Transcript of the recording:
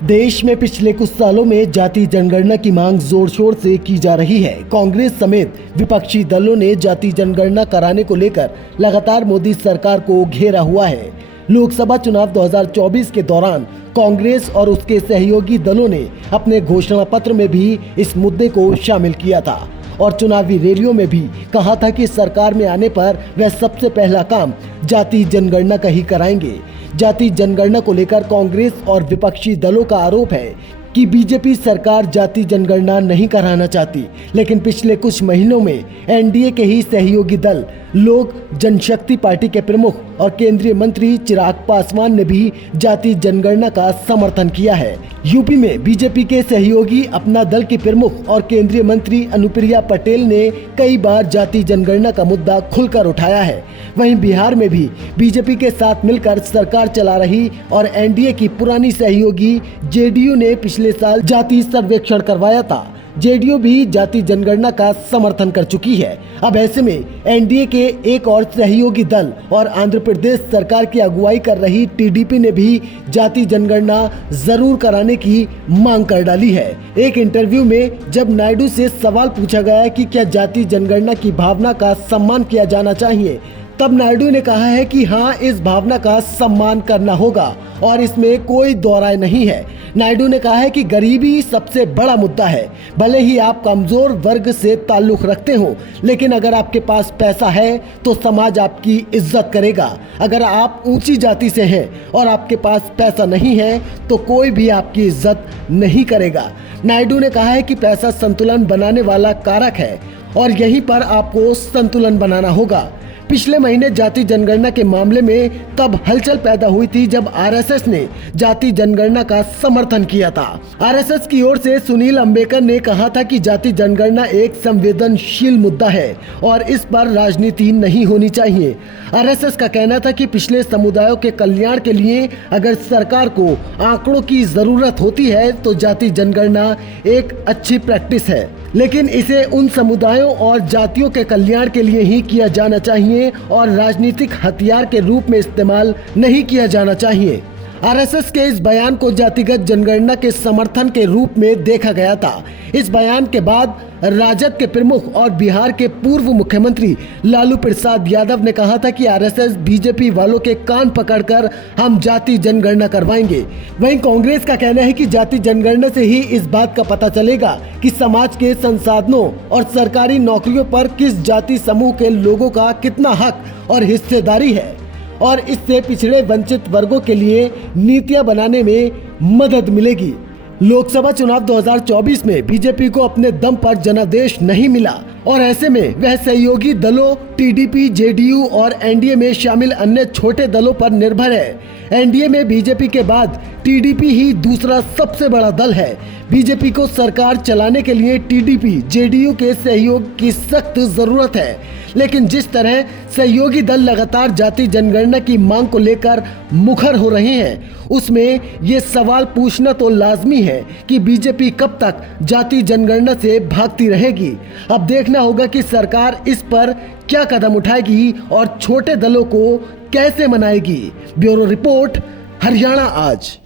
देश में पिछले कुछ सालों में जाति जनगणना की मांग जोर शोर से की जा रही है। कांग्रेस समेत विपक्षी दलों ने जाति जनगणना कराने को लेकर लगातार मोदी सरकार को घेरा हुआ है। लोकसभा चुनाव 2024 के दौरान कांग्रेस और उसके सहयोगी दलों ने अपने घोषणा पत्र में भी इस मुद्दे को शामिल किया था और चुनावी रैलियों में भी कहा था कि सरकार में आने पर वह सबसे पहला काम जाति जनगणना का ही कराएंगे। जाति जनगणना को लेकर कांग्रेस और विपक्षी दलों का आरोप है कि बीजेपी सरकार जाति जनगणना नहीं कराना चाहती, लेकिन पिछले कुछ महीनों में एनडीए के ही सहयोगी दल लोक जनशक्ति पार्टी के प्रमुख और केंद्रीय मंत्री चिराग पासवान ने भी जाति जनगणना का समर्थन किया है। यूपी में बीजेपी के सहयोगी अपना दल की प्रमुख और केंद्रीय मंत्री अनुप्रिया पटेल ने कई बार जाति जनगणना का मुद्दा खुलकर उठाया है। वहीं बिहार में भी बीजेपी के साथ मिलकर सरकार चला रही और एनडीए की पुरानी सहयोगी जेडीयू ने पिछले साल जाति सर्वेक्षण करवाया था। जेडीयू भी जाति जनगणना का समर्थन कर चुकी है। अब ऐसे में एनडीए के एक और सहयोगी दल और आंध्र प्रदेश सरकार की अगुवाई कर रही टीडीपी ने भी जाति जनगणना जरूर कराने की मांग कर डाली है। एक इंटरव्यू में जब नायडू से सवाल पूछा गया कि क्या जाति जनगणना की भावना का सम्मान किया जाना चाहिए, तब नायडू ने कहा है कि हाँ, इस भावना का सम्मान करना होगा और इसमें कोई दो राय नहीं है। नायडू ने कहा है कि गरीबी सबसे बड़ा मुद्दा है। भले ही आप कमजोर वर्ग से ताल्लुक रखते हो, लेकिन अगर आपके पास पैसा है तो समाज आपकी इज्जत करेगा। अगर आप ऊंची जाति से हैं और आपके पास पैसा नहीं है तो कोई भी आपकी इज्जत नहीं करेगा। नायडू ने कहा है कि पैसा संतुलन बनाने वाला कारक है और यहीं पर आपको संतुलन बनाना होगा। पिछले महीने जाति जनगणना के मामले में तब हलचल पैदा हुई थी जब आरएसएस ने जाति जनगणना का समर्थन किया था। आरएसएस की ओर से सुनील अंबेकर ने कहा था कि जाति जनगणना एक संवेदनशील मुद्दा है और इस पर राजनीति नहीं होनी चाहिए। आरएसएस का कहना था कि पिछले समुदायों के कल्याण के लिए अगर सरकार को आंकड़ों की जरूरत होती है तो जाति जनगणना एक अच्छी प्रैक्टिस है, लेकिन इसे उन समुदायों और जातियों के कल्याण के लिए ही किया जाना चाहिए और राजनीतिक हथियार के रूप में इस्तेमाल नहीं किया जाना चाहिए। आरएसएस के इस बयान को जातिगत जनगणना के समर्थन के रूप में देखा गया था। इस बयान के बाद राजद के प्रमुख और बिहार के पूर्व मुख्यमंत्री लालू प्रसाद यादव ने कहा था कि आरएसएस बीजेपी वालों के कान पकड़कर हम जाति जनगणना करवाएंगे। वहीं कांग्रेस का कहना है कि जाति जनगणना से ही इस बात का पता चलेगा कि समाज के संसाधनों और सरकारी नौकरियों पर किस जाति समूह के लोगों का कितना हक और हिस्सेदारी है और इससे पिछड़े वंचित वर्गों के लिए नीतियां बनाने में मदद मिलेगी। लोकसभा चुनाव 2024 में बीजेपी को अपने दम पर जनादेश नहीं मिला और ऐसे में वह सहयोगी दलों टीडीपी, जेडीयू और एनडीए में शामिल अन्य छोटे दलों पर निर्भर है। एनडीए में बीजेपी के बाद टीडीपी ही दूसरा सबसे बड़ा दल है। बीजेपी को सरकार चलाने के लिए टीडीपी, जेडीयू के सहयोग की सख्त जरूरत है, लेकिन जिस तरह सहयोगी दल लगातार जाति जनगणना की मांग को लेकर मुखर हो रहे हैं, उसमें ये सवाल पूछना तो लाजमी है कि बीजेपी कब तक जाति जनगणना से भागती रहेगी। अब देखना होगा कि सरकार इस पर क्या कदम उठाएगी और छोटे दलों को कैसे मनाएगी। ब्यूरो रिपोर्ट, हरियाणा आज।